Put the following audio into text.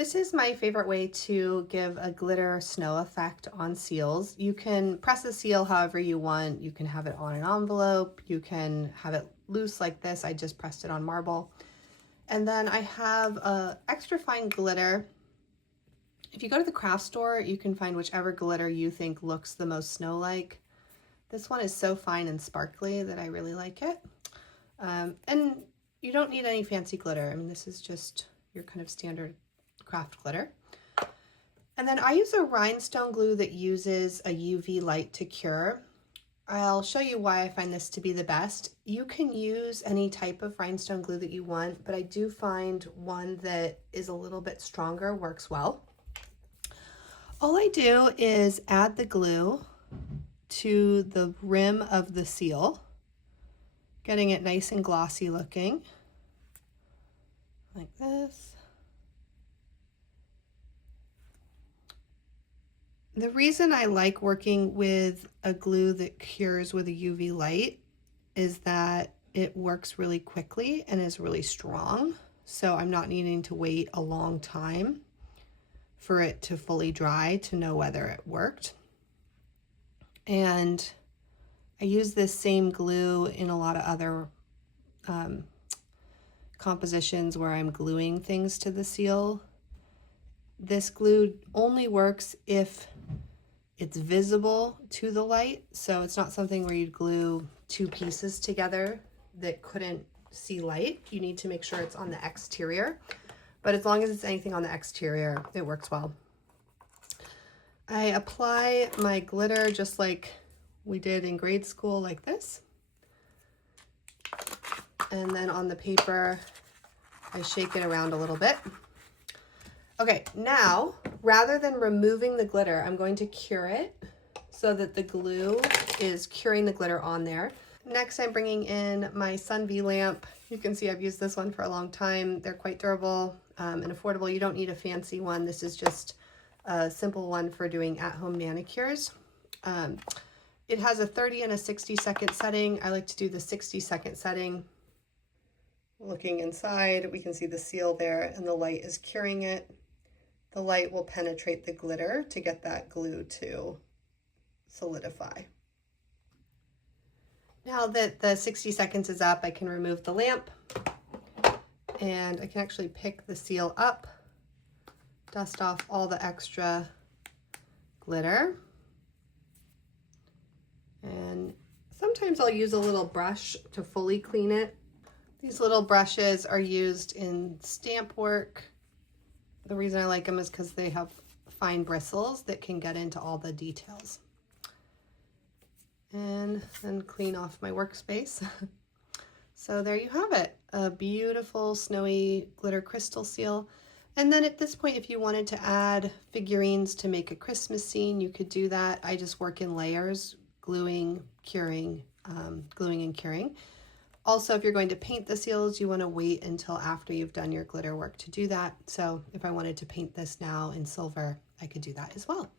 This is my favorite way to give a glitter snow effect on seals. You can press the seal however you want. You can have it on an envelope. You can have it loose like this. I just pressed it on marble. And then I have a extra fine glitter. If you go to the craft store, you can find whichever glitter you think looks the most snow-like. This one is so fine and sparkly that I really like it. And you don't need any fancy glitter. I mean, this is just your kind of standard craft glitter. And then I use a rhinestone glue that uses a UV light to cure. I'll show you why I find this to be the best. You can use any type of rhinestone glue that you want, but I do find one that is a little bit stronger works well. All I do is add the glue to the rim of the seal, getting it nice and glossy looking, like this. The reason I like working with a glue that cures with a UV light is that it works really quickly and is really strong. So I'm not needing to wait a long time for it to fully dry to know whether it worked. And I use this same glue in a lot of other compositions where I'm gluing things to the seal. This glue only works if it's visible to the light, so it's not something where you'd glue two pieces together that couldn't see light. You need to make sure it's on the exterior, but as long as it's anything on the exterior, it works well. I apply my glitter just like we did in grade school, like this. And then on the paper, I shake it around a little bit. Okay, now, rather than removing the glitter, I'm going to cure it so that the glue is curing the glitter on there. Next, I'm bringing in my Sun V lamp. You can see I've used this one for a long time. They're quite durable and affordable. You don't need a fancy one. This is just a simple one for doing at-home manicures. It has a 30 and a 60-second setting. I like to do the 60-second setting. Looking inside, we can see the seal there, and the light is curing it. The light will penetrate the glitter to get that glue to solidify. Now that the 60 seconds is up, I can remove the lamp and I can actually pick the seal up, dust off all the extra glitter. And sometimes I'll use a little brush to fully clean it. These little brushes are used in stamp work. The reason I like them is because they have fine bristles that can get into all the details. And then clean off my workspace. So there you have it, a beautiful snowy glitter crystal seal. And then at this point, if you wanted to add figurines to make a Christmas scene, you could do that. I just work in layers, gluing, curing, gluing and curing. Also, if you're going to paint the seals, you want to wait until after you've done your glitter work to do that. So if I wanted to paint this now in silver, I could do that as well.